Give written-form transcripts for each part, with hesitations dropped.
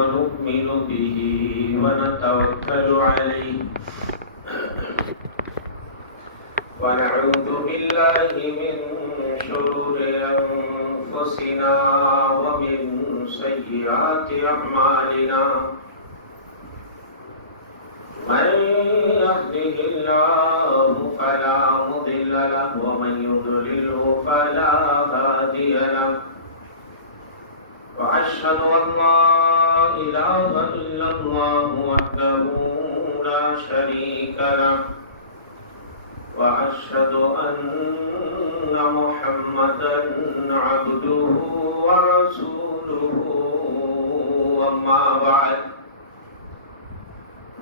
ونؤمن به ونتوكل عليه ونعوذ بالله من شرور أنفسنا ومن سيئات أعمالنا من يهده الله فلا مضل له ومن يضلله فلا هادي له وأشهد أن لا إله إلا الله وحده لا شريك له وأشهد أن محمدا عبده ورسوله أما بعد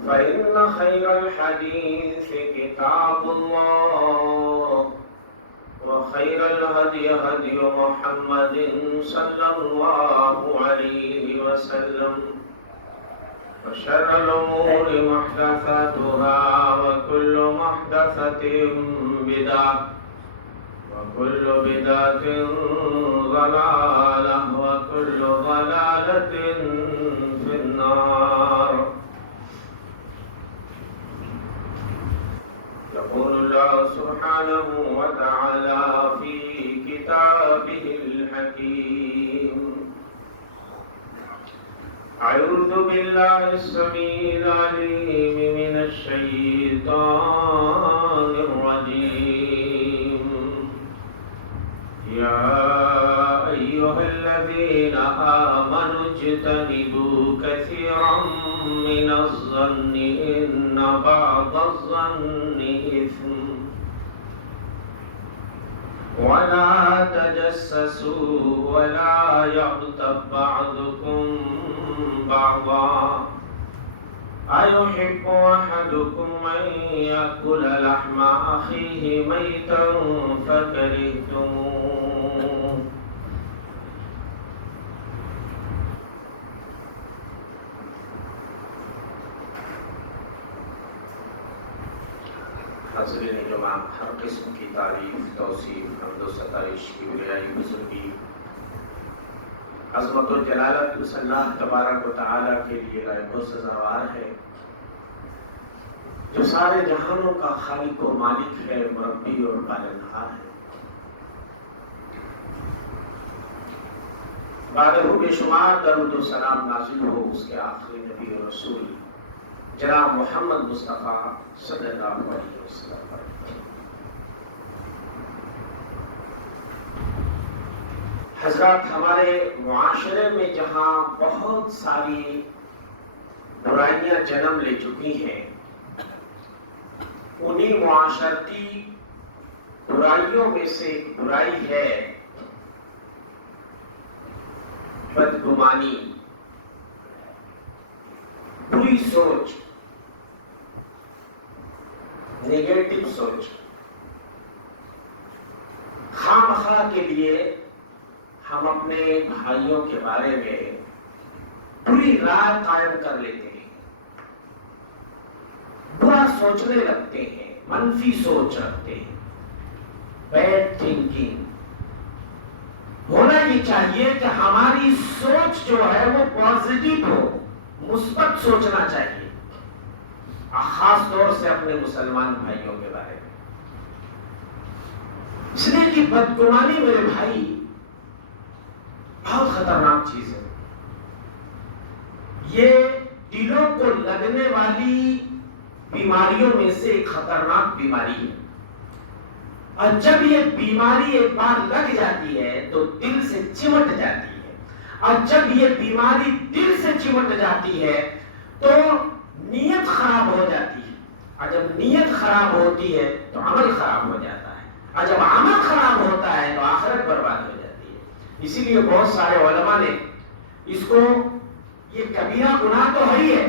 فإن خير الحديث كتاب الله وخير الهدي هدي محمد صلى الله عليه وسلم وشر الأمور محدثاتها وكل محدثة بدعة وكل بدعة ضلالة وكل ضلالة في النار. يقول الله سبحانه وتعالى في كتابه الحكيم: أعوذ بالله السميع العليم من الشيطان الرجيم. يا أيها الذين آمنوا اجتنبوا كثيرا من الظن إن بعض الظن إثم ولا تجسسوا ولا يغتب بعضكم بعضا أيحب أحدكم أن يأكل لحم أخيه ميتا فكرهتموه. حاضرین جمع، ہر قسم کی تعریف، توصیف، حمد و ستائش، کبریائی، بزرگی، عظمت و جلالت اس اللہ تبارک و تعالی کے لیے لائق و سزاوار ہے جو سارے جہانوں کا خالق و مالک ہے، مربی اور پالنہار ہے. بعد بے شمار درود و سلام نازل ہو اس کے آخری نبی و رسول جناب محمد مصطفیٰ صلی اللہ علیہ وسلم پر. حضرات، ہمارے معاشرے میں جہاں بہت ساری برائیاں جنم لے چکی ہیں، انہی معاشرتی برائیوں میں سے ایک برائی ہے بدگمانی، بری سوچ، نیگیٹو سوچ. خواہ مخواہ کے لیے ہم اپنے بھائیوں کے بارے میں بری رائے قائم کر لیتے ہیں، برا سوچنے لگتے ہیں، منفی سوچ رکھتے ہیں. Bad thinking. ہونا یہ چاہیے کہ ہماری سوچ جو ہے وہ پازیٹو ہو، مثبت سوچنا چاہیے، خاص طور سے اپنے مسلمان بھائیوں کے بارے میں. اس لیے کہ بدگمانی میرے بھائی بہت خطرناک چیز ہے. یہ دلوں کو لگنے والی بیماریوں میں سے ایک خطرناک بیماری ہے، اور جب یہ بیماری ایک بار لگ جاتی ہے تو دل سے چمٹ جاتی ہے، اور جب یہ بیماری دل سے چمٹ جاتی ہے تو نیت خراب ہو جاتی ہے، اور جب نیت خراب ہوتی ہے تو عمل خراب ہو جاتا ہے، اور جب عمل خراب ہوتا ہے تو آخرت برباد ہو جاتی ہے. اسی لیے بہت سارے علماء نے اس کو، یہ کبیرہ گناہ تو ہے ہی ہے،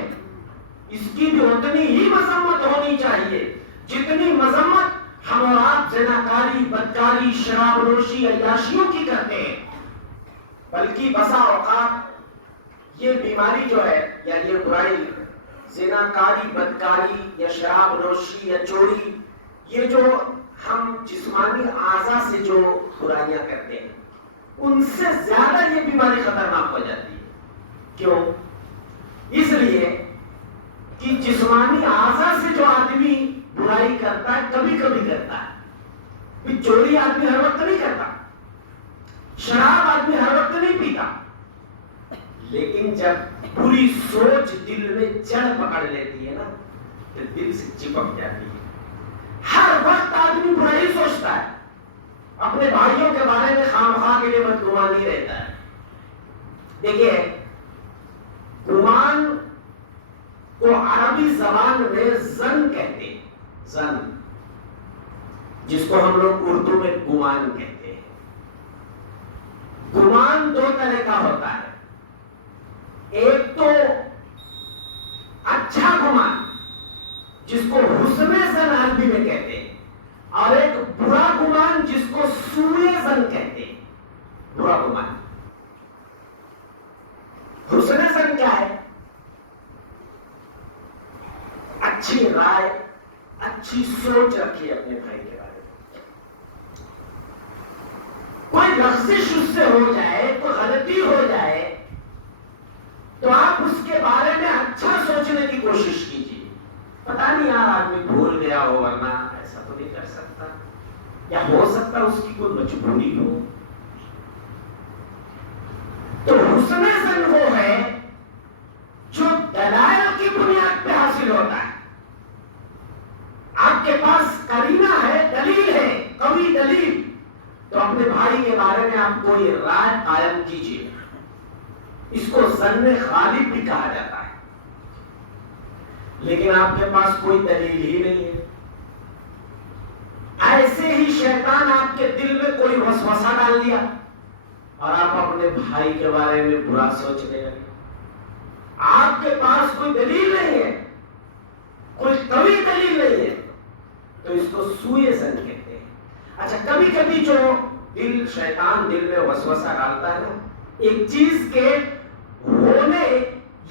اس کی بھی اتنی ہی مذمت ہونی چاہیے جتنی مذمت ہم اور آپ زناکاری، بدکاری، شراب نوشی، عیاشیوں کی کرتے ہیں. بلکہ بسا اوقات یہ بیماری جو ہے یا یہ برائی، زناکاری، بدکاری یا شراب نوشی یا چوری، یہ جو ہم جسمانی اعضاء سے جو برائیاں کرتے ہیں ان سے زیادہ یہ بیماری خطرناک ہو جاتی ہے. کیوں؟ اس لیے کہ جسمانی اعضاء سے جو آدمی برائی کرتا ہے کبھی کبھی کرتا ہے. چوری آدمی ہر وقت نہیں کرتا, شراب آدمی ہر وقت نہیں پیتا, لیکن جب بری سوچ دل میں جڑ پکڑ لیتی ہے نا تو دل سے چپک جاتی ہے. ہر وقت آدمی برائی سوچتا ہے, اپنے بھائیوں کے بارے میں خامخواہ کے لیے بدگمانی رہتا ہے. دیکھیے, گمان کو عربی زبان میں زن کہتے ہیں, زن, جس کو ہم لوگ اردو میں گمان کہتے ہیں. گمان دو طرح کا ہوتا ہے, ایک تو اچھا گمان جس کو حسن زن عربی میں کہتے ہیں, اور ایک برا گمان جس کو سوء زن کہتے ہیں. برا گمان. حسن زن کیا ہے؟ اچھی رائے, اچھی سوچ رکھیے اپنے بھائی کے بارے میں. کوئی لغزش اس سے ہو جائے, کوئی غلطی ہو جائے تو آپ اس کے بارے میں اچھا سوچنے کی کوشش کیجیے. پتا نہیں یار آدمی بھول گیا ہو, ورنہ ایسا تو نہیں کر سکتا, یا ہو سکتا اس کی کوئی مجبوری ہو. تو حسن زن وہ ہے جو دلائل کی بنیاد پہ حاصل ہوتا ہے. آپ کے پاس قرینہ ہے, دلیل ہے, قوی دلیل, تو اپنے بھائی کے بارے میں آپ کوئی رائے قائم کیجیے. اس کو ظن غالب بھی کہا جاتا ہے. لیکن آپ کے پاس کوئی دلیل ہی نہیں ہے, ایسے ہی شیطان آپ کے دل میں کوئی وسوسہ ڈال دیا اور آپ اپنے بھائی کے بارے میں برا سوچنے لگے. آپ کے پاس کوئی دلیل نہیں ہے, کوئی قوی دلیل نہیں ہے, تو اس کو سوء زن کہتے ہیں. اچھا, کبھی کبھی جو شیطان دل میں وسوسہ ڈالتا ہے نا, ایک چیز کے ہونے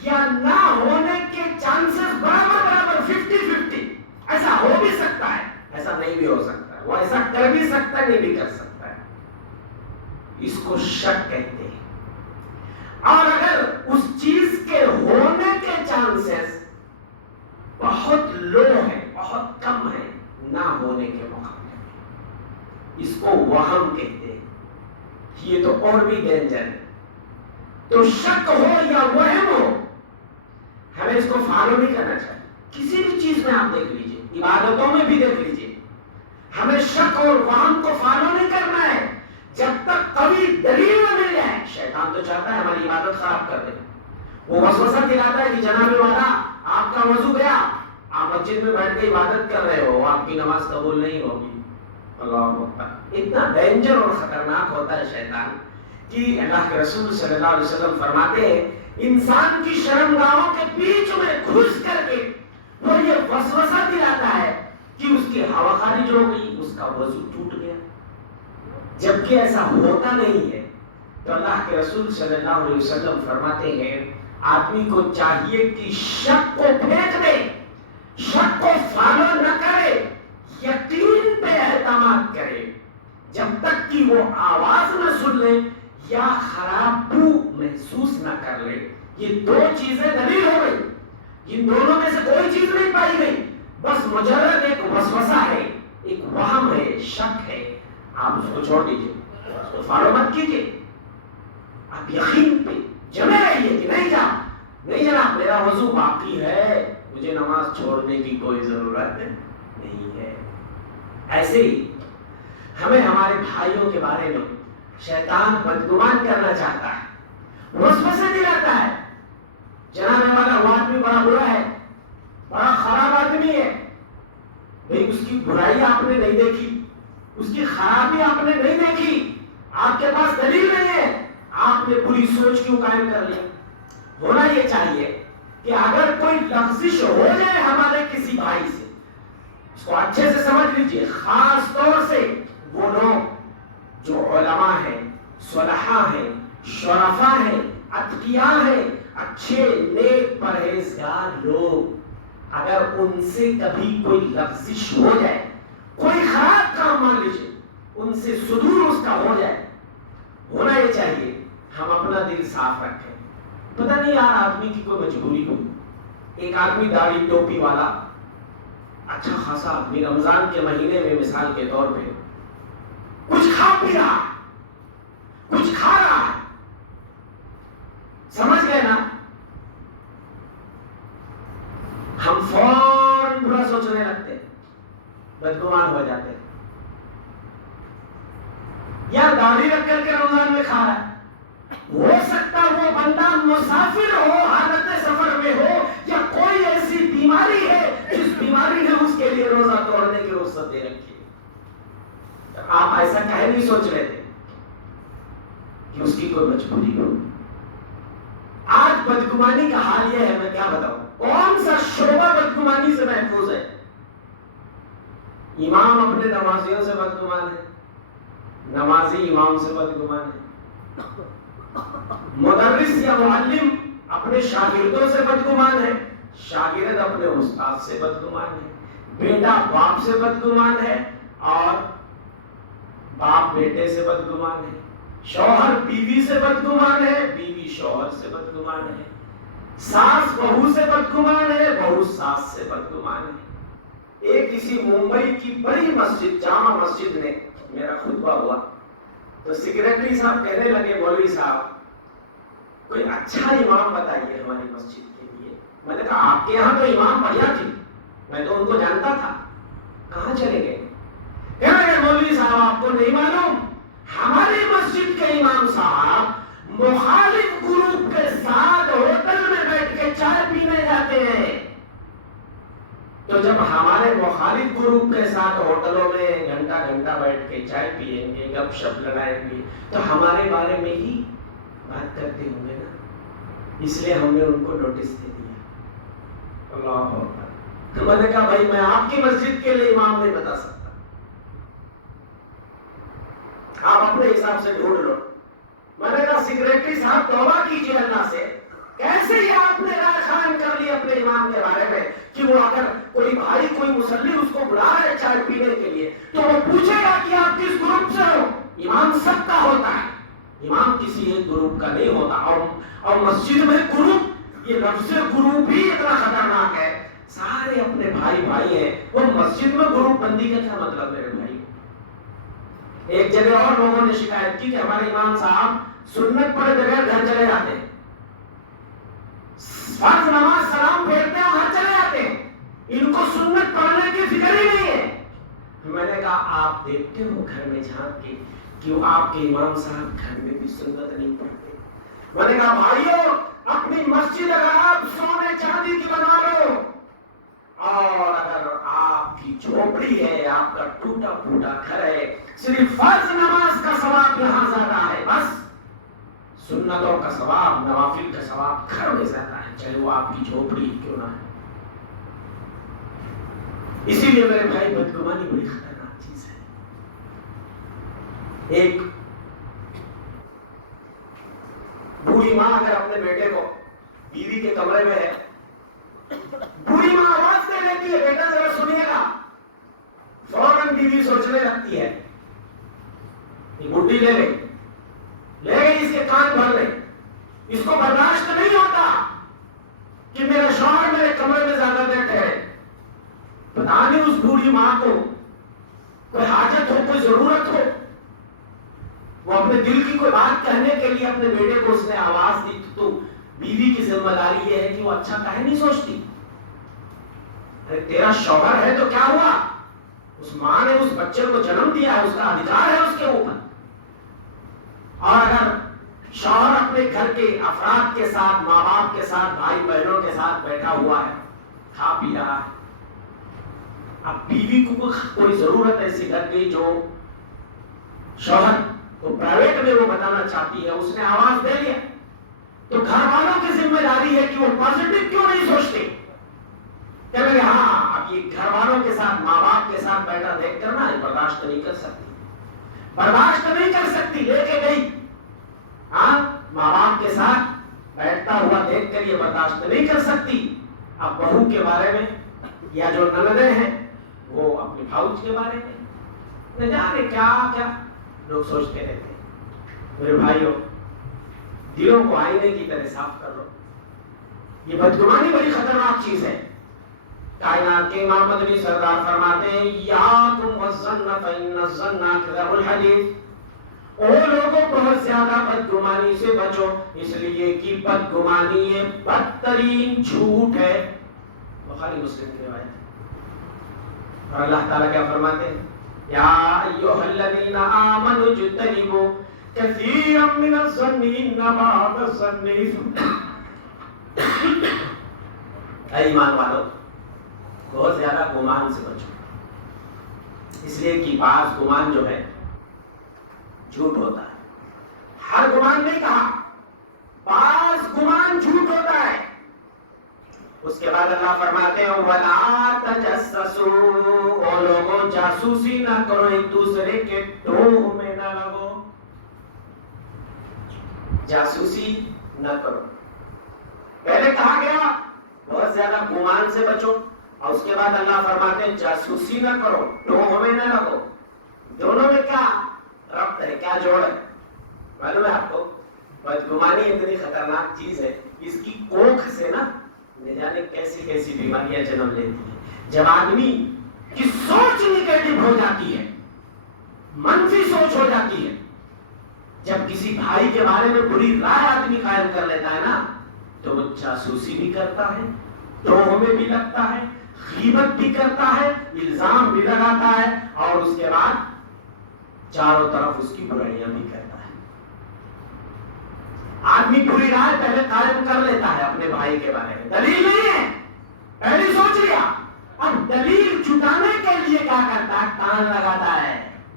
یا نہ ہونے کے چانسز برابر 50-50, ایسا ہو بھی سکتا ہے, ایسا نہیں بھی ہو سکتا ہے, وہ ایسا کر بھی سکتا ہے, نہیں بھی کر سکتا ہے. اس کو شک کہتے ہیں. اور اگر اس چیز کے ہونے کے چانسز بہت لو ہے, بہت کم ہے نہ ہونے کے مقابلے میں, اس کو وہم کہتے ہیں. یہ تو اور بھی ڈینجر ہے. تو شک ہو یا وہم ہو, ہمیں اس کو فالو نہیں کرنا چاہیے. کسی بھی چیز میں آپ دیکھ لیجئے, عبادتوں میں بھی دیکھ لیجئے, ہمیں شک اور وہم کو فالو نہیں کرنا ہے جب تک قوی دلیل نہ مل جائے. شیطان تو چاہتا ہے ہماری عبادت خراب کر دے. وہ وسوسہ دلاتا ہے کہ جناب والا آپ کا وضو گیا, آپ مسجد میں بیٹھ کے عبادت کر رہے ہو, آپ کی نماز قبول نہیں ہوگی. اللہ اکبر. اتنا ڈینجر اور خطرناک ہوتا ہے شیطان کہ اللہ کے رسول صلی اللہ علیہ وسلم فرماتے ہیں, انسان کی شرمگاہوں کے بیچ میں گھس کر کے وہ یہ وسوسہ دلاتا ہے کہ اس کی ہوا خارج ہو گئی, اس کا وضو ٹوٹ گیا, جبکہ ایسا ہوتا نہیں ہے. تو اللہ کے رسول صلی اللہ علیہ وسلم فرماتے ہیں, آدمی کو چاہیے کہ شک کو پھینک دے, شک کو فالو نہ کرے, یقین پہ اعتماد کرے, جب تک کہ وہ آواز نہ سن لے یا خراب بو محسوس نہ کر لے. یہ دو چیزیں دلیل ہو گئی, ان دونوں میں سے کوئی چیز نہیں پائی گئی, بس مجرد ایک وسوسہ ہے, ایک وہم ہے, شک ہے. آپ اس کو چھوڑ دیجئے, اس کو فالو مت کیجئے. آپ یقین پہ جمے رہیے کہ نہیں جناب میرا وضو باقی ہے, مجھے نماز چھوڑنے کی کوئی ضرورت نہیں ہے. ایسے ہی ہمیں ہمارے بھائیوں کے بارے میں شیطان بدگمان کرنا چاہتا ہے, وسوسے دلاتا ہے. جناب والا وہ آدمی بڑا برا ہے, بڑا خراب آدمی ہے. بھئی اس کی برائی آپ نے نہیں دیکھی, اس کی خرابی آپ نے نہیں دیکھی, آپ کے پاس دلیل نہیں ہے, آپ نے بری سوچ کیوں قائم کر لی. ہونا یہ چاہیے کہ اگر کوئی لغزش ہو جائے ہمارے کسی بھائی سے, اس کو اچھے سے سمجھ لیجئے, خاص طور سے وہ لوگ جو علماء ہیں, صلحاء ہیں, شرفاء ہیں, اتقیاء ہیں, اچھے نیک پرہیزگار لوگ, اگر ان سے کبھی کوئی لغزش ہو جائے, کوئی خراب کام مان لیجئے ان سے صدور اس کا ہو جائے, ہونا یہ چاہیے ہم اپنا دل صاف رکھیں, پتہ نہیں یار آدمی کی کوئی مجبوری ہو. ایک آدمی داڑھی ٹوپی والا اچھا خاصا آدمی رمضان کے مہینے میں مثال کے طور پہ کچھ کھا پی رہا ہے, کچھ کھا رہا ہے, سمجھ گئے نا؟ ہم فوراً برا سوچنے لگتے ہیں, بدگمان ہو جاتے ہیں. یا داڑھی رکھ کر کے رمضان میں کھا رہا ہے, ہو سکتا وہ بندہ مسافر ہو, حالت سفر میں ہو, یا کوئی ایسی بیماری ہے جس بیماری نے اس کے لیے روزہ توڑنے کی رخصت دے رکھی ہے. آپ ایسا کہہ نہیں سوچ رہے تھے کہ اس کی کوئی مجبوری ہو. آج بدگمانی کا حال یہ ہے, میں کیا بتاؤں, کون سا شعبہ بدگمانی سے محفوظ ہے؟ امام اپنے نمازیوں سے بدگمان ہے, نمازی امام سے بدگمان ہے, مدرس یا معلم اپنے شاگردوں سے بدگمان ہے, شاگرد اپنے استاد سے بدگمان ہے, بیٹا باپ سے بدگمان ہے, اور باپ بیٹے سے بدگمان ہے, شوہر بیوی سے بدگمان ہے, بیوی شوہر سے بدگمان ہے, ساس بہو سے بدگمان ہے, بہو ساس سے بدگمان ہے. ایک کسی ممبئی کی بڑی مسجد, جامع مسجد میں میرا خطبہ ہوا تو سیکریٹری صاحب کہنے لگے, مولوی صاحب کوئی اچھا امام بتائیے ہماری مسجد کے لیے. میں نے کہا آپ کے یہاں تو امام بڑھیا تھی, میں تو ان کو جانتا تھا, کہاں چلے گئے؟ کہنے لگے مولوی صاحب آپ کو نہیں معلوم, ہماری مسجد کے امام صاحب مخالف گروپ کے ساتھ ہوٹل میں بیٹھ کے چائے پینے جاتے ہیں. تو جب ہمارے مخالف گروپ کے ساتھ ہوٹلوں میں گھنٹہ گھنٹہ بیٹھ کے چائے پیئیں گے, گپ شپ لڑائیں گے, تو ہمارے بارے میں ہی بات کرتے ہوں گے نا, اس لیے ہم نے ان کو نوٹس دے دیا. اللہ اکبر. میں نے کہا بھائی میں آپ کی مسجد کے لیے امام نہیں بتا سکتا, آپ اپنے حساب سے ڈھونڈ لو. میں نے کہا سیکریٹری صاحب توبہ کیجیے اللہ سے, کیسے یہ آپ نے رائے قائم کر لی اپنے امام کے بارے میں کہ وہ اگر کوئی بھائی کوئی مصلی اس کو بلا رہے چائے پینے کے لیے تو وہ پوچھے گا کہ آپ کس گروپ سے ہو؟ امام سب کا ہوتا ہے, امام کسی ایک گروپ کا نہیں ہوتا. اور مسجد میں گروپ, یہ لفظ گروپ ہی اتنا خطرناک ہے, سارے اپنے بھائی بھائی ہیں, وہ مسجد میں گروپ بندی کا کیا مطلب میرے بھائی؟ ایک جگہ اور لوگوں نے شکایت کی کہ ہمارے امام صاحب سنت پڑھے بغیر گھر چلے جاتے ہیں, فرض نماز سلام پھیرتے ہیں اور گھر چلے جاتے ہیں, ان کو سنت پڑھنے کی فکر ہی نہیں ہے. میں نے کہا آپ دیکھتے ہو گھر میں جھانک کے کہ وہ آپ کے امام صاحب گھر میں بھی سنت نہیں پڑھتے. میں نے کہا بھائیو اپنی مسجد اگر آپ سونے چاندی کی بنا لو, اور اگر آپ کی جھوپڑی ہے, آپ کا ٹوٹا پھوٹا گھر ہے, صرف فرض نماز کا ثواب یہاں زیادہ ہے, بس سنتوں کا ثواب, نوافل کا ثواب گھر میں زیادہ ہے, چاہے وہ آپ کی جھوپڑی کیوں نہ ہے. اسی لیے میرے بھائی بدگمانی بڑی خطرناک چیز ہے. ایک بوڑھی ماں اگر اپنے بیٹے کو, بیوی کے کمرے میں ہے, بوڑھی ماں آواز دے لیتی ہے بیٹا ذرا سنیے گا, فوراً بیوی سوچنے لگتی ہے یہ بڈھی لے گئی اس کے کان بھر لے. اس کو برداشت نہیں ہوتا کہ میرے شوہر میرے کمرے میں زیادہ دیر ٹھہرے. پتا نہیں اس بوڑھی ماں کو کوئی حاجت ہو, کوئی ضرورت ہو, وہ اپنے دل کی کوئی بات کہنے کے لیے اپنے بیٹے کو اس نے آواز دی, تو بیوی کی ذمہ داری یہ ہے کہ وہ اچھا کہے نہیں سوچتی. ارے تیرا شوہر ہے تو کیا ہوا, اس ماں نے اس بچے کو جنم دیا ہے, اس کا ادھیکار ہے اس کے اوپر. اور اگر شوہر اپنے گھر کے افراد کے ساتھ, ماں باپ کے ساتھ, بھائی بہنوں کے ساتھ بیٹھا ہوا ہے, کھا پی رہا ہے, اب بیوی کو کوئی ضرورت ایسی لگ گئی جو شوہر تو پرائیویٹ میں وہ بتانا چاہتی ہے, اس نے آواز دے لیا, تو گھر والوں کی ذمہ داری ہے کہ وہ پازیٹو کیوں نہیں سوچتے. کہ ہاں اب یہ گھر والوں کے ساتھ, ماں باپ کے ساتھ بیٹھا دیکھ کر نا برداشت نہیں کر سکتی, برداشت نہیں کر سکتی, لے کے گئی, ہاں ماں باپ کے ساتھ بیٹھتا ہوا دیکھ کر یہ برداشت نہیں کر سکتی. اب بہو کے بارے میں یا جو نندیں ہیں وہ اپنے بھاؤج کے بارے میں نہ جانے کیا کیا لوگ سوچتے رہتے ہیں. میرے بھائیوں, دلوں کو آئینے کی طرح صاف کر لو. یہ بدگمانی بڑی خطرناک چیز ہے. کائنات کے امام مدنی سردار فرماتے ہیں یاکم والظن فإن الظن أكذب الحدیث. او لوگوں بہت زیادہ بدگمانی سے بچو، اس لیے کہ بدگمانی یہ بدترین جھوٹ ہے. بخاری مسلم کی روایت ہے. اور اللہ تعالیٰ کیا فرماتے ہیں؟ یا ایھا الذین آمنوا اجتنبوا کثیرا من الظن ان بعض الظن اثم. اے ایمان والو، بہت زیادہ گمان سے بچو، اس لیے کہ بعض گمان جو ہے جھوٹ ہوتا ہے. ہر گمان نہیں کہا، بعض گمان جھوٹ ہوتا ہے. اس کے بعد اللہ فرماتے ہیں وَلَا تَجَسَّسُوا، او لوگوں جاسوسی نہ کرو، ایک دوسرے کے ٹوہ میں نہ لگو. جاسوسی نہ کرو. پہلے کہا گیا بہت زیادہ گمان سے بچو، اور اس کے بعد اللہ فرماتے ہیں جاسوسی نہ کرو، ٹوہ میں نہ لگو. دونوں میں کیا ربط ہے، کیا جوڑ ہے؟ معلوم ہے آپ کو؟ بدگمانی اتنی خطرناک چیز ہے، اس کی کوکھ سے نا نہ جانے کیسی کیسی بیماریاں جنم لیتی ہیں. جب آدمی کی سوچ نگیٹو ہو جاتی ہے، منفی سوچ ہو جاتی ہے، جب کسی بھائی کے بارے میں بری رائے آدمی قائم کر لیتا ہے نا، تو وہ جاسوسی بھی کرتا ہے، ٹوہ میں بھی لگتا ہے، غیبت بھی کرتا ہے، الزام بھی لگاتا ہے، اور اس کے بعد چاروں طرف اس کی برائیاں بھی کرتا ہے. آدمی بری رائے پہلے قائم کر لیتا ہے اپنے بھائی کے بارے میں، دلیل نہیں ہے، پہلے سوچ لیا. اب دلیل جٹانے کے لیے کیا کرتا ہے؟ کان لگاتا ہے،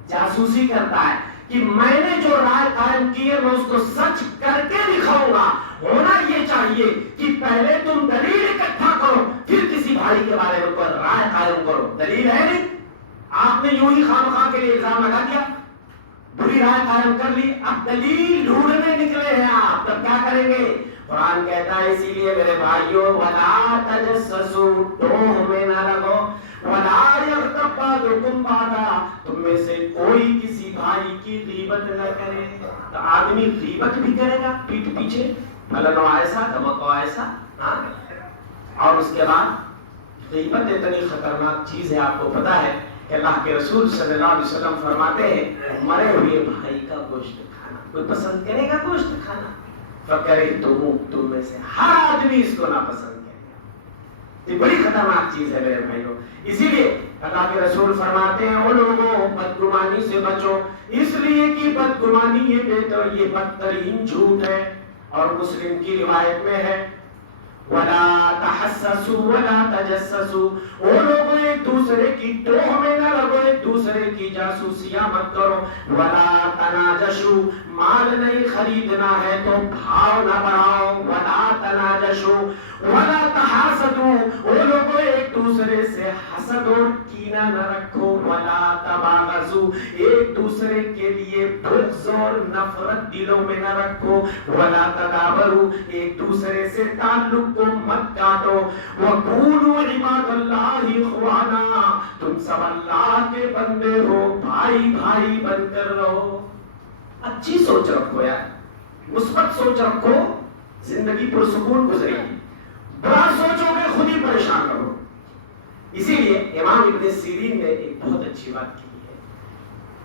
جاسوسی کرتا ہے کہ میں نے جو رائے قائم کی ہے میں اس کو سچ کر کے دکھاؤں گا. ہونا یہ چاہیے کہ پہلے تم دلیل اکٹھا کرو، پھر کسی بھائی کے بارے میں کوئی رائے قائم کرو. دلیل ہے نہیں، آپ نے یوں ہی خواہ کے لیے الزام لگا دیا، بری رائے قائم کر لی. اب دلیل ڈھونڈنے نکلے ہیں آپ، تب کیا کریں گے؟ قرآن کہتا ہے اسی لیے میرے بھائیوں وَلَا تَجَسَّسُوا، ٹوہ میں نہ لگو، وَلَا يَغْتَبْ بَعْضُكُمْ بَعْضًا، تم میں سے کوئی کسی بھائی کی غیبت نہ کرے. تو آدمی غیبت بھی کرے گا پیٹھ پیچھے، فلانو ایسا دھمکو ایسا، ہاں. اور اس کے بعد غیبت اتنی خطرناک چیز ہے، آپ کو پتا ہے کہ اللہ کے رسول صلی اللہ علیہ وسلم فرماتے ہیں مرے ہوئے بھائی کا گوشت کھانا کوئی پسند کرے گا؟ گوشت کھانا فَكَرِهْتُمُوهُ، تم میں سے ہر آدمی اس کو ناپسند کرے گا. یہ بڑی خطرناک چیز ہے میرے بھائیوں. اسی لیے اللہ کے رسول فرماتے ہیں او لوگوں بدگمانی سے بچو، اس لیے کہ بدگمانی یہ بدترین جھوٹ ہے. اور مسلم کی روایت میں ہے وَلَا تَحَسَّسُوا وَلَا تَجَسَّسُوا، وہ لوگوں ایک دوسرے کی ٹوہ میں نہ لگو، ایک دوسرے کی جاسوسیاں مت کرو. وَلَا تَنَاجَشُوا، مال نہیں خریدنا ہے تو بھاؤ نہ بڑھاؤ. وَلَا تَنَاجَشُوا وَلَا تَحَاسَدُوا، وہ لوگوں ایک دوسرے سے حسد اور کینہ نہ رکھو. وَلَا تَبَاغَضُوا، ایک دوسرے کے لیے بغض اور نفرت دلوں میں نہ رکھو. وَلَا تَدَابَرُوا، ایک دوسرے سے تعلق کو مت کاٹو. وَكُونُوا عِبَادَ اللَّهِ إِخْوَانًا، تم سب اللہ کے بندے ہو، بھائی بھائی بن کر رہو. اچھی سوچ رکھو یار، مثبت سوچ رکھو، زندگی پرسکون گزرے گی. برا سوچو گے خود ہی پریشان رہو. اسی لیے امام ابن سیرین نے ایک بہت اچھی بات کی ہے.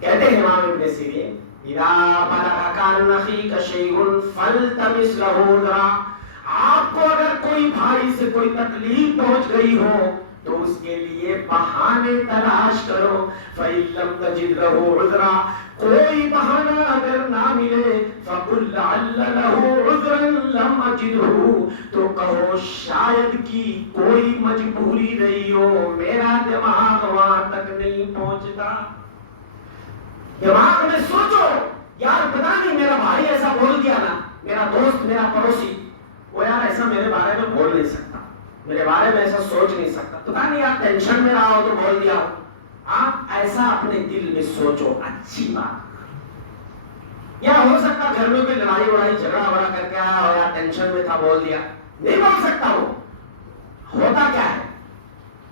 کہتے ہیں امام ابن سیرین اِذَا بَلَغَكَ عَنْ أَخِيكَ شَيْءٌ فَالْتَمِسْ لَهُ عُذْرًا، آپ کو اگر کوئی بھائی سے کوئی تکلیف پہنچ گئی ہو تو اس کے لیے بہانے تلاش کرو. فَإِن لَّمْ تَجِدْ لَهُ عُذْرًا، کوئی بہانہ اگر نہ ملے فَقُلْ لَعَلَّ لَهُ عُذْرًا لَّمْ أَجِدْهُ، تو کہو شاید کی کوئی مجبوری رہی ہو، میرا دماغ وہاں تک نہیں پہنچتا. دماغ میں سوچو یار پتا نہیں میرا بھائی ایسا بول دیا نا، میرا دوست میرا پڑوسی وہ یار ایسا میرے بارے میں بول نہیں سکتا، میرے بارے میں ایسا سوچ نہیں سکتا، پتا نہیں آپ ٹینشن میں رہا ہو تو بول دیا ہو. آپ ایسا اپنے دل میں سوچو اچھی بات. یا ہو سکتا گھر میں کوئی لڑائی وڑائی جھگڑا وڑا کر کے آیا ہو یا ٹینشن میں تھا بول دیا، نہیں بول سکتا. وہ ہوتا کیا ہے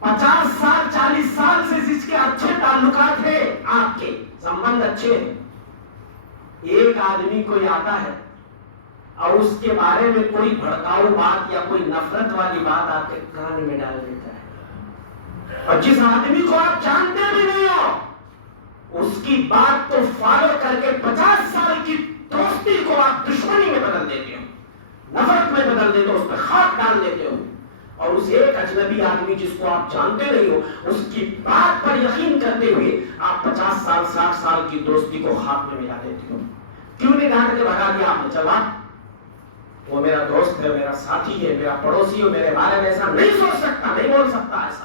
50 سال 40 سال سے جس کے اچھے تعلقات ہیں، آپ کے سمبند اچھے ہیں، ایک آدمی کوئی آتا ہے اور اس کے بارے میں کوئی بھڑکاؤ بات یا کوئی نفرت والی بات آپ کے کان میں ڈال دیتا ہے، اور جس آدمی کو آپ جانتے بھی نہیں ہو اس کی بات تو فالو کر کے 50 سال کی دوستی کو آپ دشمنی میں بدل دیتے ہو، نفرت میں بدل دیتے ہو، اس پہ خاک ڈال دیتے ہو، اور اس ایک اجنبی آدمی جس کو آپ جانتے نہیں ہو اس کی بات پر یقین کرتے ہوئے آپ 50 سال 60 سال کی دوستی کو خاک میں ملا دیتے ہو۔ کیوں نہیں ڈانٹ کے بھگا دیا آپ نے؟ جواب، وہ میرا دوست ہے، میرا ساتھی ہے، میرا پڑوسی ہے، میرے بارے میں ایسا نہیں سوچ سکتا، نہیں بول سکتا ایسا۔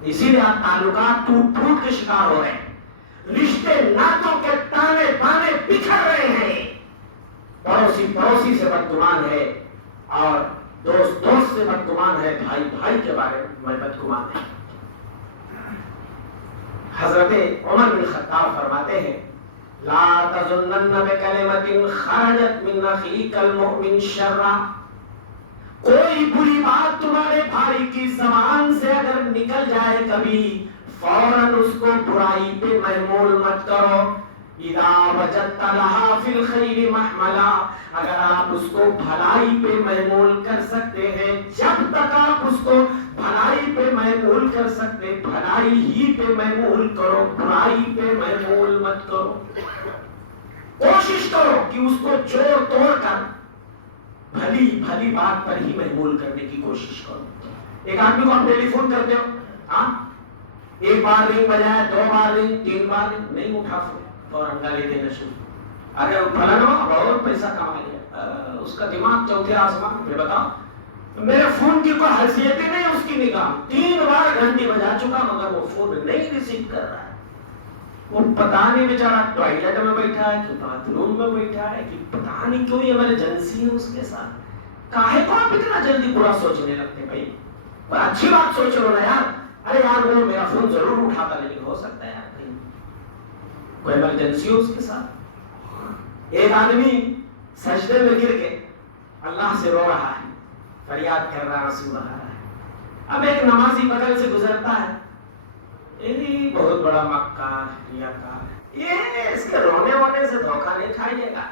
اسی لیے آپ تعلقات ٹوٹ ٹوٹ کے شکار ہو رہے ہیں، رشتے ناتوں کے تانے بانے بکھر رہے ہیں، پڑوسی پڑوسی سے بدگمان ہے، اور دوست دوست سے بدگمان ہے، بھائی بھائی کے بارے میں بدگمان ہے۔ حضرت عمر بن خطاب فرماتے ہیں، لا تظنن بکلمۃ خرجت من اخیک المؤمن شرا، کوئی بری بات تمہارے بھائی کی زبان سے اگر نکل جائے کبھی، فوراً اس کو برائی پہ محمول مت کرو۔ اذا وجدت لها فی الخیر محملا، اگر آپ اس کو بھلائی پہ محمول کر سکتے ہیں، جب تک آپ اس کو بھلائی پہ محمول کر سکتے، بھلائی ہی پہ محمول کرو، برائی پہ محمول مت کرو۔ کوشش کرو کہ اس کو جوڑ توڑ کر بھلی بھلی بات پر ہی محمول کرنے کی کوشش کرو۔ ایک آدمی کو آپ ٹیلی فون کرتے ہو، ہاں، ایک بار رنگ بجائے، 2 بار رنگ، 3 بار رنگ، نہیں اٹھا فون، فوراً گالی دینا شروع۔ اگر فلانا بہت پیسہ کما لیا، اس کا دماغ چوتھے آسمان پہ، بتاؤ میرے فون کی کوئی حیثیت ہی نہیں اس کی نگاہ، 3 بار گھنٹی بجا چکا مگر وہ فون نہیں ریسیو کر رہا ہے۔ وہ پتا نہیں بیچارہ ٹوائلٹ میں بیٹھا ہے کہ باتھ روم میں بیٹھا ہے، کہ پتا نہیں کیوں یہ ایمرجنسی ہے اس کے ساتھ۔ کاہے کو آپ اتنا جلدی برا سوچنے لگتے بھائی؟ کوئی اچھی بات سوچ رہو نا یار، ارے یار وہ میرا فون ضرور اٹھاتا، لیکن ہو سکتا ہے یار کہیں کوئی ایمرجنسی ہو اس کے ساتھ۔ ایک آدمی سجدے میں گر کے اللہ سے رو رہا ہے، فریاد کر رہا ہے، آنسو بہا رہا ہے۔ اب ایک نمازی بغل سے گزرتا ہے، یہ بہت بڑا مکار ریاکار ہے، یہ اس کے رونے وونے سے دھوکہ نہیں کھائیے گا،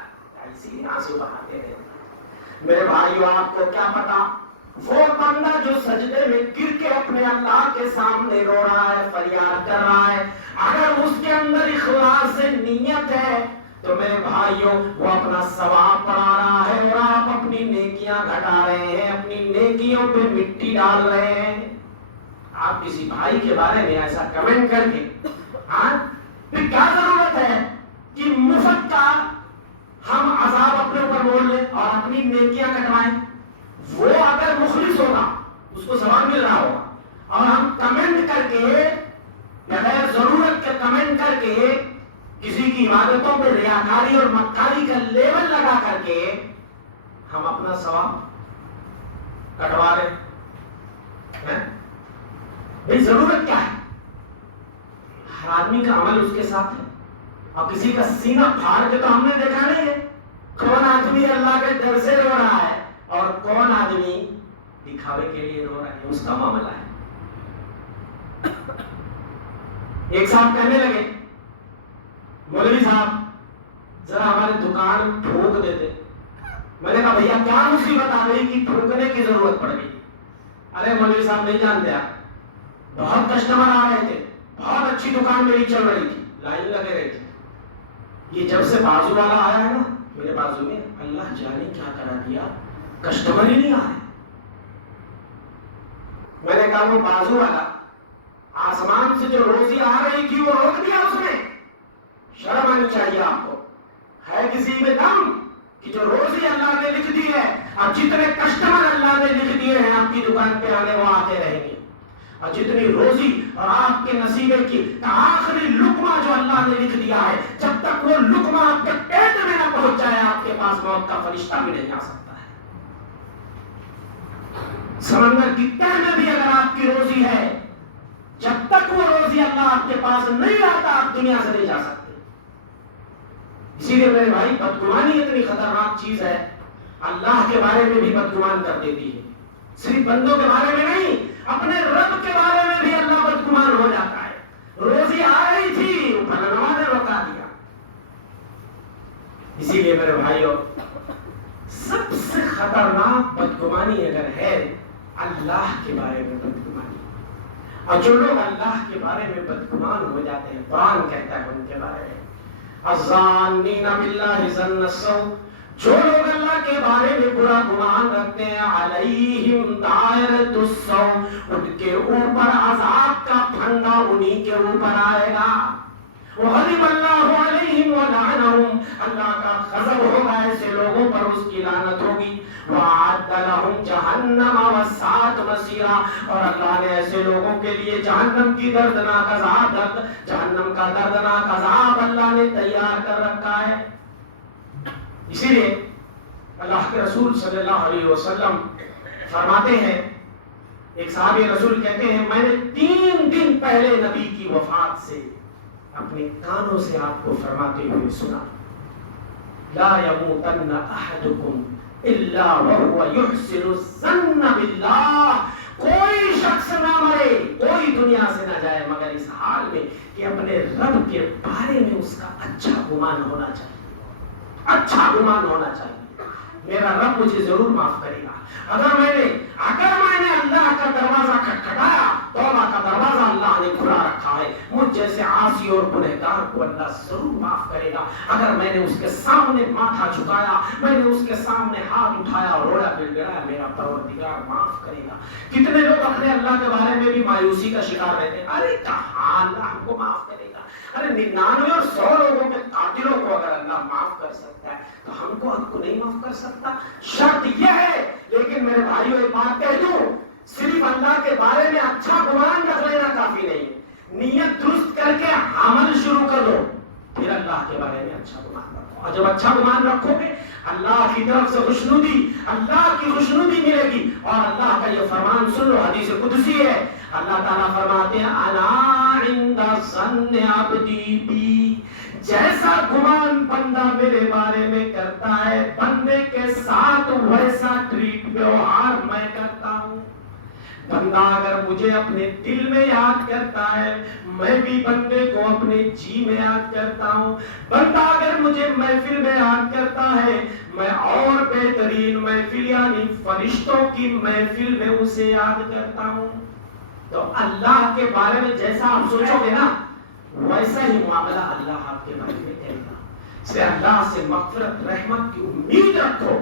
ایسی آنسو بہاتے رہے۔ میرے بھائیو آپ کو کیا پتا، وہ بندہ جو سجدے میں گر کے اپنے اللہ کے سامنے رو رہا ہے، فریاد کر رہا ہے، اگر اس کے اندر اخلاص سے نیت ہے تو میرے بھائیوں وہ اپنا ثواب بڑھا رہا ہے، اور آپ اپنی نیکیاں گھٹا رہے ہیں، اپنی نیکیوں پہ مٹی ڈال رہے ہیں۔ آپ کسی بھائی کے بارے میں ایسا کمنٹ کر کے، ہاں، پھر کیا ضرورت ہے کہ مفت کا ہم عذاب اپنے اوپر مول لیں اور اپنی نیکیاں کٹوائیں؟ وہ اگر مخلص ہوگا اس کو ثواب مل رہا ہوگا، اور ہم کمنٹ کر کے، بغیر ضرورت کے کمنٹ کر کے، کسی کی عبادتوں پہ ریاکاری اور مکاری کا لیبل لگا کر کے ہم اپنا ثواب کٹوا رہے ہیں۔ بھئی ضرورت کیا ہے؟ ہر آدمی کا عمل اس کے ساتھ ہے، اور کسی کا سینہ پھاڑ کے تو ہم نے دیکھا نہیں ہے کون آدمی اللہ کے ڈر سے رو رہا ہے اور کون آدمی دکھاوے کے لیے رو رہا ہے، اس کا معاملہ ہے۔ ایک صاحب کہنے لگے، مولوی صاحب ذرا ہماری دکان ٹھوک دیتے۔ میں نے کہا بھیا کیا مصیبت آ گئی کہ ٹھوکنے کی ضرورت پڑ گئی؟ ارے مولوی صاحب نہیں جانتے آپ، بہت کسٹمر آ رہے تھے، بہت اچھی دکان میری چل رہی تھی، لائن لگے رہی تھی، یہ جب سے بازو والا آیا ہے نا میرے بازو میں، اللہ جانے کیا کرا دیا، کسٹمر ہی نہیں آ رہے۔ میں نے کہا وہ بازو والا آسمان سے جو روزی آ رہی تھی وہ روک دیا اس نے؟ شرم آنی چاہیے آپ کو، ہے کسی میں دم کہ جو روزی اللہ نے لکھ دی ہے، اور جتنے کسٹمر اللہ نے لکھ دیے ہیں آپ کی دکان پہ آنے وہ آتے رہیں گے، اور جتنی روزی اور آپ کے نصیبے کی آخری لقمہ جو اللہ نے لکھ دیا ہے، جب تک وہ لقمہ آپ کے پیٹ میں نہ پہنچ جائے آپ کے پاس موت کا فرشتہ بھی نہیں آ سکتا ہے۔ سمندر کی تہ میں بھی اگر آپ کی روزی ہے، جب تک وہ روزی اللہ آپ کے پاس نہیں آتا آپ دنیا سے نہیں جا سکتے۔ اسی لیے میرے بھائی بدگمانی اتنی خطرناک چیز ہے، اللہ کے بارے میں بھی بدگمان کر دیتی ہے، صرف بندوں کے بارے میں نہیں، اپنے رب کے بارے میں بھی اللہ بدگمان ہو جاتا ہے۔ روزی آ رہی تھی، فلاں نے روکا دیا۔ اسی لیے میرے بھائیوں سب سے خطرناک بدگمانی اگر ہے اللہ کے بارے میں بدگمانی. اور جو لوگ اللہ کے بارے میں بدگمان ہو جاتے ہیں، قرآن کہتا ہے ان کے بارے میں الظانین باللہ ظن السوء، جو لوگ اللہ کے بارے میں برا گمان رکھتے ہیں، علیہم دائرۃ السوء، ان کے اوپر عذاب کا پھندا انہی کے اوپر آئے گا. وغضب اللہ علیہم ولعنہم، اللہ کا غضب ہوگا ایسے لوگوں پر، اس کی لعنت ہوگی. وَأَعَدَّ لَهُمْ جَهَنَّمَ وَسَاءَتْ مَصِيرًا، اور اللہ نے ایسے لوگوں کے لیے جہنم کی دردناک عذاب، جہنم کا دردناک عذاب اللہ نے تیار کر رکھا ہے. اسی لیے اللہ کے رسول صلی اللہ علیہ وسلم فرماتے ہیں، ایک صحابی رسول کہتے ہیں میں نے 3 دن پہلے نبی کی وفات سے اپنے کانوں سے آپ کو فرماتے ہوئے سنا، لا يموتن احدکم الا وهو يحسن الظن باللہ، کوئی شخص نہ مرے، کوئی دنیا سے نہ جائے مگر اس حال میں کہ اپنے رب کے بارے میں اس کا اچھا گمان ہونا چاہیے، اچھا گمان ہونا چاہیے. میرا رب مجھے ضرور معاف کرے گا. اگر میں نے اللہ کا دروازہ کھٹکھٹایا، توبہ کا دروازہ اللہ نے کھلا رکھا ہے، مجھ جیسے عاصی اور گنہگار کو اللہ ضرور معاف کرے گا. اگر میں نے اس کے سامنے ماتھا جھکایا، میں نے اس کے سامنے ہاتھ اٹھایا اور رویا گڑگڑایا، میرا پروردگار معاف کرے گا. کتنے لوگ اپنے اللہ کے بارے میں بھی مایوسی کا شکار رہتے ہیں، ارے کہاں اللہ ہم کو معاف کرے گا، ارے 99 اور 100 لوگوں کے قاتلوں کو اگر اللہ معاف کر سکتا ہے تو ہم کو آپ کو نہیں معاف کر سکتا. شرط یہ ہے، لیکن میرے بھائیوں ایک بات کہہ دوں، صرف اللہ کے بارے میں اچھا گمان رکھ لینا کافی نہیں، نیت درست کر کے عمل شروع کر دو، پھر اللہ کے بارے میں اچھا گمان رکھو. اور جب اچھا گمان رکھو گے اللہ کی طرف سے خوشنودی، اللہ کی خوشنودی ملے گی. اور اللہ کا یہ فرمان سن لو، حدیث قدسی ہے، اللہ تعالیٰ فرماتے ہیں انا عند ظن عبدی بی، جیسا گمان بندہ میرے بارے میں کرتا ہے بندے کے ساتھ ویسا ٹریٹ ویوہار میں کرتا ہوں. بندہ اگر مجھے اپنے دل میں یاد کرتا ہے، میں بھی بندے کو اپنے جی میں یاد کرتا ہوں. بندہ اگر مجھے محفل میں یاد کرتا ہے، میں اور بہترین محفل یعنی فرشتوں کی محفل میں اسے یاد کرتا ہوں. تو اللہ کے بارے میں جیسا آپ سوچو گے نا، ویسا ہی معاملہ اللہ آپ کے بارے میں کرے گا. اس لیے اللہ سے مغفرت رحمت کی امید رکھو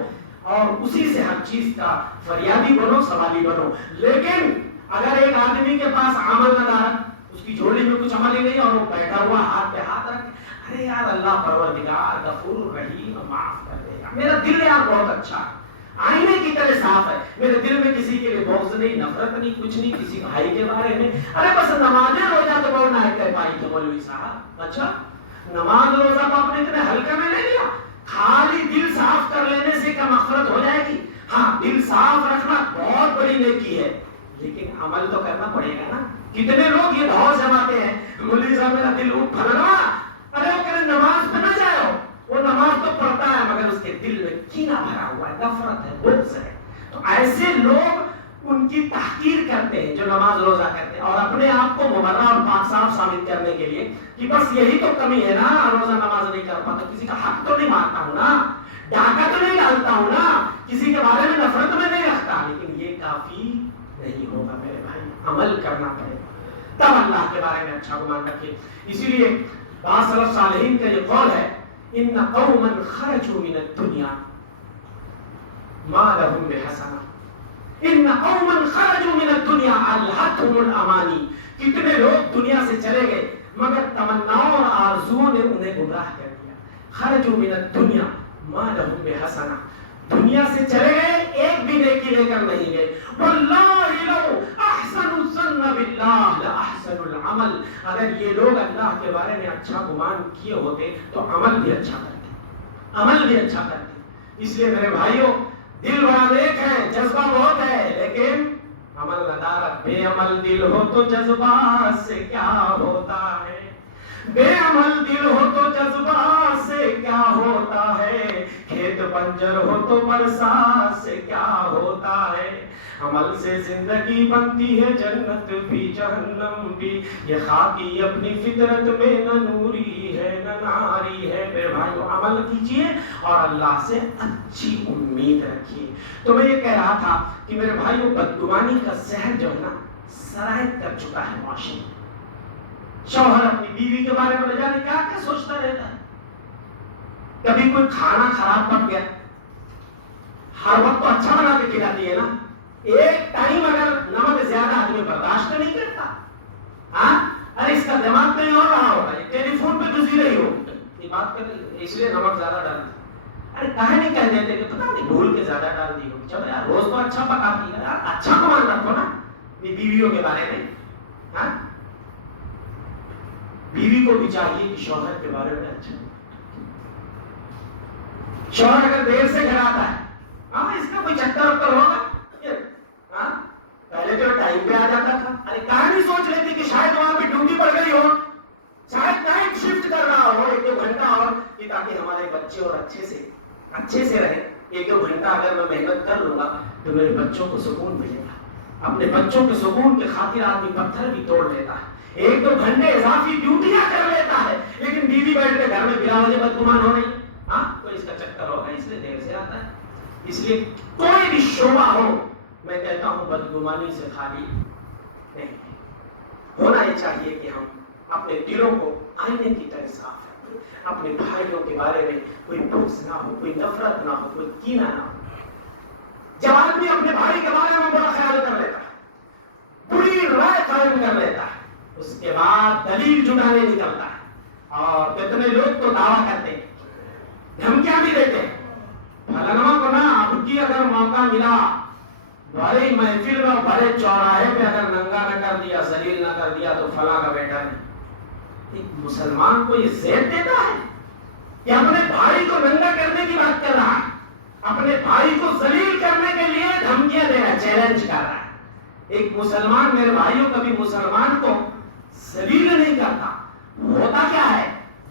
اور اسی سے ہر چیز کا فریادی بنو، سوالی بنو. لیکن اگر ایک آدمی کے پاس عمل نہ رہا، اس کی جھولی میں کچھ عمل ہی نہیں اور وہ بیٹھا ہوا ہاتھ پہ ہاتھ رکھ، ارے یار اللہ پروردگار غفور رحیم معاف کر دے گا، میرا دل یار بہت اچھا ہے، آئینے کی طرح صاف ہے، میرے دل میں کسی کے لیے بغض نہیں، نفرت نہیں، کچھ نہیں کسی بھائی کے بارے میں. ارے بس نماز روزہ تو بولنا ہے کہ بھائی تو مولوی صاحب، اچھا نماز روزہ کو آپ نے اتنے ہلکے میں نہیں لیا، خالی دل صاف کر لینے سے کیا مغفرت ہو جائے گی؟ ہاں دل صاف رکھنا بہت بڑی نیکی ہے، لیکن عمل تو کرنا پڑے گا نا. کتنے لوگ یہ بہت جماتے ہیں، مولوی صاحب میرا دل پھلنا، ارے وہ کہتے نماز پہ نہ جاؤ، وہ نماز تو پڑھتا ہے مگر اس کے دل میں کینہ بھرا ہوا ہے، نفرت ہے، بغض ہے. تو ایسے لوگ ان کی تحقیر کرتے ہیں جو نماز روزہ کرتے ہیں، اور اپنے آپ کو مبرہ اور پاک صاف ثابت کرنے کے لیے کہ بس یہی تو کمی ہے نا، روزہ نماز نہیں کر پاتا، کسی کا حق تو نہیں مارتا ہوں نا، ڈاکہ تو نہیں ڈالتا ہوں نا، کسی کے بارے میں نفرت میں نہیں رکھتا. لیکن یہ کافی نہیں ہوگا میرے بھائی، عمل کرنا پڑے گا تب اللہ کے بارے میں اچھا گمان رکھے. اسی لیے بعض سلف صالحین کا یہ قول ہے، ان قوما خرجوا من الدنيا ما لهم بحسنہ، ان قوما خرجوا من الدنيا الہتهم الامانی، کتنے لوگ دنیا سے چلے گئے مگر تمناؤں اور آرزوؤں نے انہیں گمراہ کر دیا. خرجوا من الدنيا ما لهم بحسنہ، دنیا سے چلے گئے ایک بھی نیکی لے کر نہیں گئے. واللہ لو احسنوا الظن باللہ لاحسن العمل، اگر یہ لوگ اللہ کے بارے میں اچھا گمان کیے ہوتے تو عمل بھی اچھا کرتے، عمل بھی اچھا کرتے. اس لیے میرے بھائیوں دل بڑا نیک ہے، جذبہ بہت ہے، لیکن عمل ندارت، بے عمل دل ہو تو جذبات سے کیا ہوتا ہے. بے عمل دل ہو تو جذبات سے کیا ہوتا ہے، کھیت بنجر ہو تو برسات سے کیا ہوتا ہے، عمل سے زندگی بنتی ہے جنت بھی جہنم بھی، یہ خاکی اپنی فطرت میں نہ نوری ہے نہ ناری ہے۔ میرے بھائیو عمل کیجئے اور اللہ سے اچھی امید رکھیے۔ تو میں یہ کہہ رہا تھا کہ میرے بھائیو بدگمانی کا زہر جو ہے نا سرایت کر چکا ہے معاشرے میں۔ شوہر اپنی بیوی کے بارے میں نہ جانے کیا کیا سوچتا رہتا ہے، کبھی کوئی کھانا خراب پک گیا، ہر وقت تو اچھا بنا کے کھلاتی ہے نا، ایک ٹائم اگر نمک زیادہ آدمی برداشت نہیں کرتا، ہاں ارے اس کا دماغ کہیں اور رہا ہوگا، یہ ٹیلی فون پہ گزری رہی ہو، یہ بات کر رہی اس لیے نمک زیادہ ڈال دی، ارے کہے نہیں کہہ دیتے کہ پتہ نہیں بھول کے زیادہ ڈال دی ہو، چلو یار روز تو اچھا پکاتی ہے یار، اچھا کو مان رکھو نا بیویوں کے بارے میں، ہاں بیوی کو بھی چاہیے کہ شوہر کے بارے میں اچھا، شوہر اگر دیر سے گھر آتا ہے، ہاں اس کا کوئی چکر وکر ہوگا، ہاں پہلے تو ٹائم پہ آ جاتا تھا، ارے کہاں نہیں سوچ رہی تھی کہ شاید وہاں پہ ڈیوٹی پڑ گئی ہو، شاید نائٹ شفٹ کر رہا ہو 1-2 گھنٹہ اور، کہ تاکہ ہمارے بچے اور اچھے سے رہیں، 1-2 گھنٹہ اگر میں محنت کر لوں گا تو میرے بچوں کو سکون ملے گا۔ اپنے بچوں کے سکون کے خاطر آدمی پتھر بھی توڑ لیتا ہے، 1-2 گھنٹے اضافی ڈیوٹیاں کر لیتا ہے، لیکن بیوی بیٹھ کے گھر میں بلا وجہ بدگمان ہو رہی ہے، ہاں کوئی اس کا چکر ہوگا اس لیے دیر سے آتا ہے۔ اس لیے کوئی بھی شعبہ ہو میں کہتا ہوں بدگمانی سے خالی نہیں ہے، ہونا یہ چاہیے کہ ہم اپنے دلوں کو آئینے کی طرح صاف رکھیں، اپنے بھائیوں کے بارے میں کوئی بغض نہ ہو، کوئی نفرت نہ ہو، کوئی کینہ نہ ہو۔ جب آدمی اپنے بھائی کے بارے میں برا خیال کر لیتا ہے، بری رائے قائم کر لیتا ہے، اس کے بعد دلیل جٹانے نکلتا ہے، اور کتنے لوگ تو دعویٰ کرتے ہیں، دھمکیاں بھی دیتے ہیں، فلانوں کو نا اب کی اگر موقع ملا بڑی محفل میں بڑے چوراہے پہ اگر ننگا نہ کر دیا، ذلیل نہ کر دیا تو فلاں کا بیٹا نہیں۔ ایک مسلمان کو یہ زید دیتا ہے کہ اپنے بھائی کو ننگا کرنے کی بات کر رہا ہے، اپنے بھائی کو ذلیل کرنے کے لیے دھمکیاں دے رہا ہے، چیلنج کر رہا ہے۔ ایک مسلمان میرے بھائیوں کبھی مسلمان کو ذلیل نہیں کرتا، ہوتا کیا ہے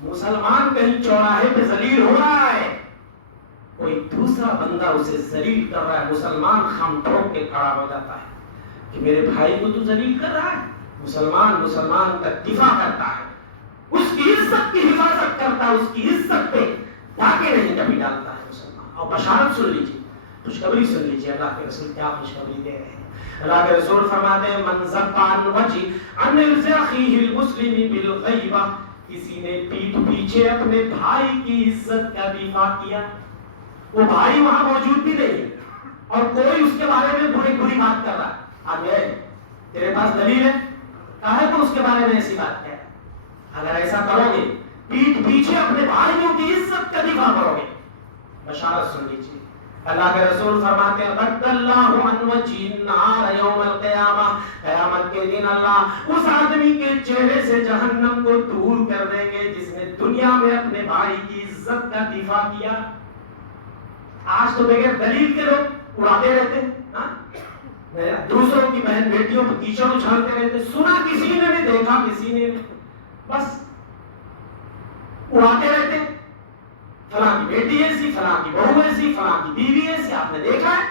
مسلمان کہیں چوراہے پہ ذلیل ہو رہا ہے، کوئی دوسرا بندہ اسے ذلیل کر رہا ہے، مسلمان خم ٹھوک کے کھڑا ہو جاتا ہے کہ میرے بھائی کو تو ذلیل کر رہا ہے۔ مسلمان کا دفاع کرتا ہے، اس کی عزت کی حفاظت کرتا ہے، اس کی عزت پہ ڈاکے نہیں کبھی ڈالتا ہے مسلمان۔ اور بشارت سن لیجیے، خوشخبری سن لیجیے، اللہ کے رسول کیا خوشخبری دے رہے ہیں۔ اللہ کے رسول فرماتے ہیں من ذب عن وجہ عن اخیہ المسلم بالغیبہ، کسی نے پیٹھ پیچھے اپنے بھائی کی عزت کا دفاع کیا، وہ بھائی وہاں موجود بھی نہیں اور کوئی اس کے بارے میں بری بات کر رہا ہے، اب یہ تیرے پاس دلیل ہے کہا تو اس کے بارے میں ایسی بات ہے، اگر ایسا کرو گے پیٹھ پیچھے اپنے بھائیوں کی عزت کا دفاع کرو گے، بشارت سن لیجیے، اللہ کے رسول فرماتے ہیں رد اللہ عن وجہ النار یوم القیامہ، قیامت کے دن اللہ اس آدمی کے چہرے سے جہنم کو دور کر دیں گے جس نے دنیا میں اپنے بھائی کی عزت کا دفاع کیا۔ آج تو بغیر دلیل کے لوگ اڑاتے رہتے ہیں، دوسروں کی بہن بیٹیوں پر کیچڑ اچھالتے رہتے، سنا کسی نے نہیں دیکھا کسی نے نہیں، بس اڑاتے رہتے، فلاں کی بیٹی ایسی، فلاں کی بہو ایسی، فلاں کی بیوی ایسی، آپ نے دیکھا ہے؟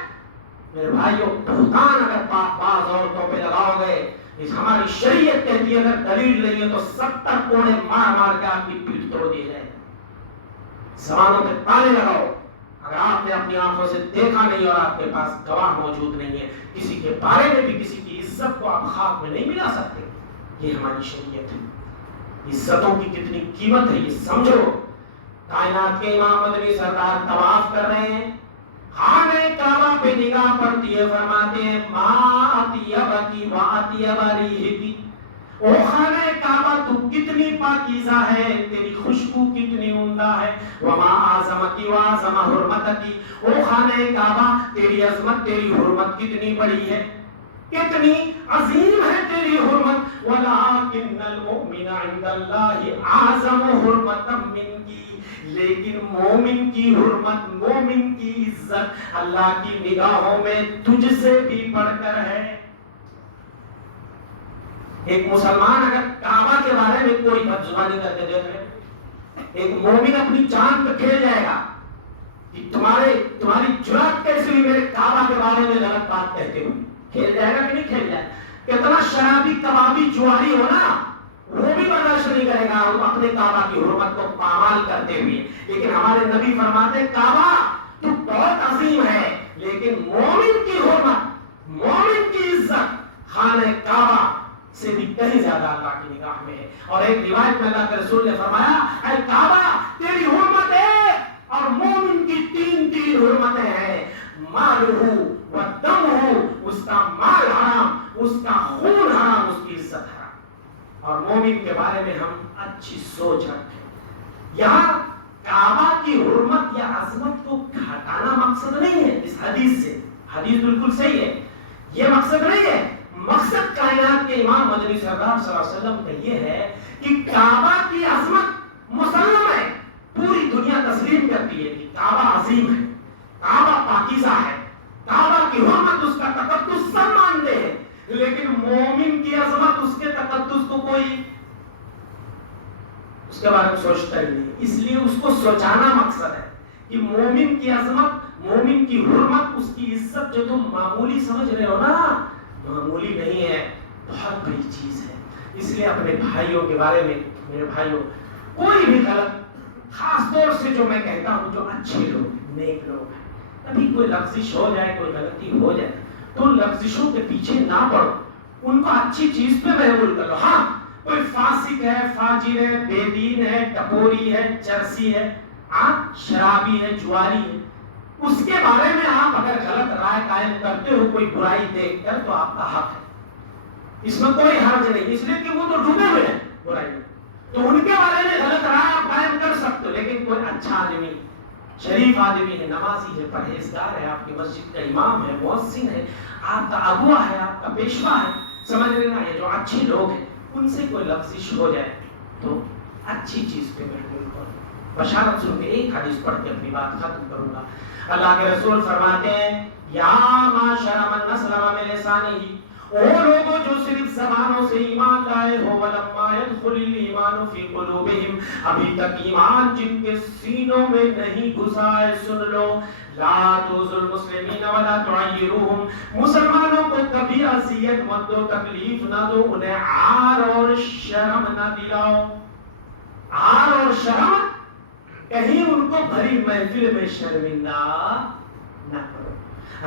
میرے بھائیوں بہتان اگر بعض عورتوں پہ لگاؤ گے، ہماری شریعت کہتی ہے اگر دلیل نہیں ہے تو 70 کوڑے مار مار کے آپ کی پیٹھ توڑ دی جائے، زبانوں پہ تانے لگاؤ، اگر آپ نے اپنی آنکھوں سے دیکھا نہیں اور آپ کے پاس گواہ موجود نہیں ہے، کسی کے بارے میں بھی کسی کی عزت کو آپ خاک میں نہیں ملا سکتے، یہ ہماری شریعت ہے۔ عزتوں کی کتنی قیمت ہے یہ سمجھو۔ کائنات کے امام مدنی سرکار طواف کر رہے ہیں، خانہ کعبہ پہ نگاہ پڑتی ہے، فرماتے ہیں ما اطیبکی و اطیب ریحکی، او خانہ کعبہ تو کتنی پاکیزہ ہے، تیری خوشبو کتنی عمدہ ہے، وما اعظمکی و اعظم حرمتکی، او خانہ کعبہ تیری عظمت تیری حرمت کتنی بڑی ہے، کتنی عظیم ہے تیری حرمت، ولیکن المؤمن عند اللہ اعظم حرمتا منکی، لیکن مومن کی حرمت، مومن کی عزت اللہ کی نگاہوں میں تجھ سے بھی بڑھ کر ہے۔ ایک مسلمان اگر کعبہ کے بارے میں کوئی بدزبانی کر کے دیکھ لے، ایک مومن اپنی جان پہ کھیل جائے گا کہ تمہاری جرات کیسے ہوئی میرے کعبہ کے بارے میں غلط بات کہتے ہوئے، کھیل جائے گا کہ نہیں کھیل جائے گا؟ کتنا شرابی کبابی جواری ہو نا، وہ بھی برداشت نہیں کرے گا اپنے کعبہ کی حرمت کو پامال کرتے ہوئے۔ لیکن ہمارے نبی فرماتے ہیں کعبہ تو بہت عظیم ہے، لیکن مومن کی حرمت، مومن کی عزت خانہ کعبہ سے بھی کہیں زیادہ اللہ کی نگاہ میں ہے۔ اور ایک روایت میں اللہ کے رسول نے فرمایا، اے کعبہ تیری حرمت ہے اور مومن کی تین حرمتیں ہیں، مالہ و دمہ، اس کا مال حرام، اس کا خون حرام، اس کی عزت حرام۔ اور مومن کے بارے میں ہم اچھی سوچ رکھیں۔ یہاں کعبہ کی حرمت یا عظمت کو گھٹانا مقصد نہیں ہے اس حدیث سے، حدیث بالکل صحیح ہے، یہ مقصد نہیں ہے۔ مقصد کائنات کے امام مدنی سرکار صلی اللہ علیہ وسلم کا یہ ہے کہ کعبہ کی عظمت مسلم ہے، پوری دنیا تسلیم کرتی ہے کہ کعبہ عظیم ہے، کعبہ پاکیزہ ہے، کعبہ کی حرمت، اس کا تقدس سب مانتے ہیں، لیکن مومن کی عظمت، اس کے تقدس کو کوئی اس کے بارے میں سوچتا ہی نہیں۔ اس لیے اس کو سوچانا مقصد ہے کہ مومن کی عظمت، مومن کی حرمت، اس کی عزت جو تم معمولی سمجھ رہے ہو نا، معمولی نہیں ہے، بہت بڑی چیز ہے۔ اس لیے اپنے بھائیوں کے بارے میں، میرے بھائیوں، کوئی بھی غلط، خاص طور سے جو میں کہتا ہوں جو اچھے لوگ، نیک لوگ ہیں، کبھی کوئی لفظش ہو جائے، کوئی غلطی ہو جائے تو لفظشوں کے پیچھے نہ پڑو، ان کو اچھی چیز پہ محمول کر لو۔ ہاں کوئی فاسق ہے، فاجر ہے، بے دین ہے، ٹپوری ہے، چرسی ہے، شرابی ہے، جواری ہے، اس کے بارے میں آپ اگر غلط رائے قائم کرتے ہو کوئی برائی دیکھ کر، تو آپ کا حق ہے، اس میں کوئی حرج نہیں، اس لیے کہ وہ تو ڈوبے ہوئے ہیں برائی میں، تو ان کے بارے میں غلط رائے آپ قائم کر سکتے ہو۔ لیکن کوئی اچھا آدمی، شریف آدمی ہے، نمازی ہے، پرہیزگار ہے، آپ کی مسجد کا امام ہے، مؤذن ہے، آپ کا اگوا ہے، آپ کا پیشوا ہے، سمجھ رہے نا، یہ جو اچھے لوگ ہیں ان سے کوئی لفظش ہو جائے تو اچھی چیز پہ محمول کرو۔ بشارت سن کے ایک حدیث پڑھ کے اپنی بات ختم کروں گا۔ اللہ کے رسول فرماتے ہیں، یا معاشر من اسلم بلسانہ، او لوگوں جو صرف زبانوں سے ایمان لائے ہو، ولما يدخل الایمان فی قلوبہم، ابھی تک ایمان جن کے سینوں میں نہیں گھسا ہے، سن لو، لا تؤذوا المسلمین ولا تعیروہم، مسلمانوں کو کبھی اذیت مت دو، تکلیف نہ دو، انہیں عار اور شرم نہ دلاؤ۔ عار اور شرم، کہیں ان کو بھری محفل میں شرمندہ نہ کرو۔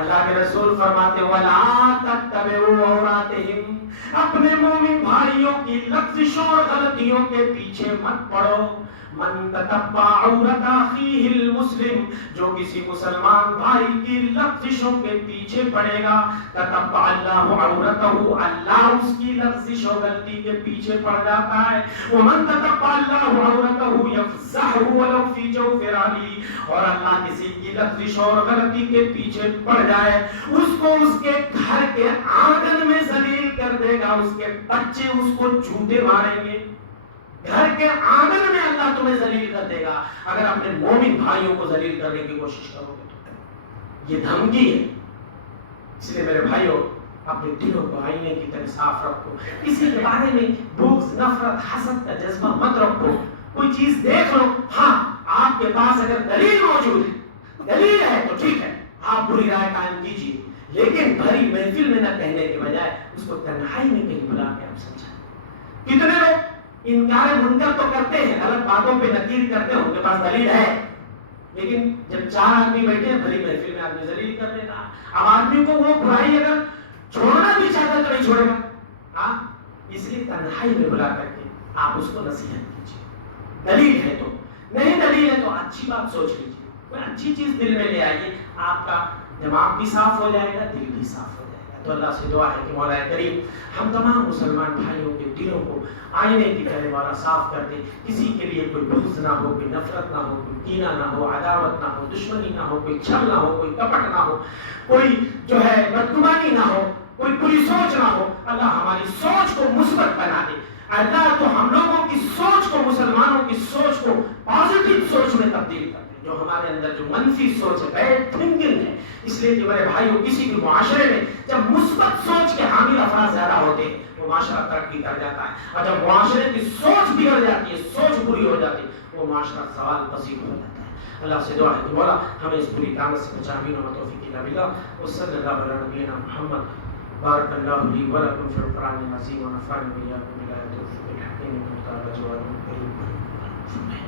اللہ کے رسول فرماتے وَلَا تَتَّبِعُوا عَوْرَاتِهِمْ، اپنے مومن بھائیوں کی لفظشوں اور غلطیوں کے پیچھے مت پڑو۔ من تتبع عورت اخیہ المسلم، جو کسی مسلمان بھائی کی لفظشوں کے پیچھے پڑے گا، تتبع اللہ عورتہ، اللہ اس کی لفظش و غلطی کے پیچھے پڑ جاتا ہے۔ ومن تتبع اللہ عورتہ یفضحہ ولو فی جوف رحلہ، اور اللہ کسی کی لفظش اور غلطی کے پیچھے پڑ جائے، اس کو اس کے گھر کے آنگن میں ذلیل کر دے گا، اس کے بچے اس کو جوتے ماریں گے، گھر کے آنگن میں اللہ تمہیں ذلیل کر دے گا اگر اپنے مومن بھائیوں کو ذلیل کرنے کی کوشش کرو گے تو۔ یہ دھمکی ہے، اس لیے میرے بھائیوں اپنے دلوں کو آئینے کی طرح صاف رکھو، کسی کے بارے میں بغض، نفرت، حسد کا جذبہ مت رکھو۔ کوئی چیز دیکھ لو، ہاں آپ کے پاس اگر دلیل موجود ہے، دلیل ہے تو ٹھیک ہے، آپ بری رائے قائم کیجیے، لیکن بھری محفل میں نہ کہنے کے بجائے اس کو تنہائی میں کہیں بلا کے آپ سمجھائیں۔ کتنے لوگ انکار منکر تو کرتے ہیں، غلط باتوں پہ نکیر کرتے ہیں، ان کے پاس دلیل ہے، لیکن جب چار آدمی بیٹھے ہیں بھری محفل میں آدمی ذلیل کر دیتا۔ اب آدمی کو وہ برائی اگر چھوڑنا بھی چاہتا تو نہیں چھوڑے گا، ہاں، اس لیے تنہائی میں بلا کر کے آپ اس کو نصیحت کیجیے۔ دلیل ہے تو، نہیں دلیل ہے تو اچھی بات سوچ لیجیے، کوئی اچھی چیز دل میں لے آئیے، آپ کا دماغ بھی صاف ہو جائے گا، دل بھی صاف ہو جائے گا۔ تو اللہ سے دعا ہے کہ مولا کریم ہم تمام مسلمان بھائیوں کے دلوں کو آئینے کی طرح والا صاف کر دے، کسی کے لیے کوئی بغض نہ ہو، کوئی نفرت نہ ہو، کوئی کینہ نہ ہو، عداوت نہ ہو، دشمنی نہ ہو، کوئی چھل نہ ہو، کوئی کپٹ نہ ہو، کوئی جو ہے بدگمانی نہ ہو، کوئی بری سوچ نہ ہو۔ اللہ ہماری سوچ کو مثبت بنا دے، اللہ تو ہم لوگوں کی سوچ کو، مسلمانوں کی سوچ کو پازیٹو سوچ میں تبدیل کر دے، جو ہمارے اندر جو منفی سوچ ہے، بیڈ تھنکنگ ہے۔ اس لیے کہ میرے بھائیوں کسی بھی معاشرے میں جب مثبت سوچ کے حامل افراد زیادہ ہوتے ہیں، وہ وہ معاشرہ ترقی کر جاتا ہے. اور جب معاشرے کی سوچ بگڑ جاتی ہے, سوچ بری ہو جاتی ہے, وہ معاشرہ سوال پذیر ہو جاتا ہے. اللہ سے دعا ہے کہ مولا ہمیں اس بری دعوت سے بچا. آمین و توفیق باللہ وصلی اللہ علی نبینا محمد. بارک اللہ لی و لکم فی القرآن العظیم و نفعني و إياكم بالآيات والذكر الحكيم إنه تعالى جواد كريم.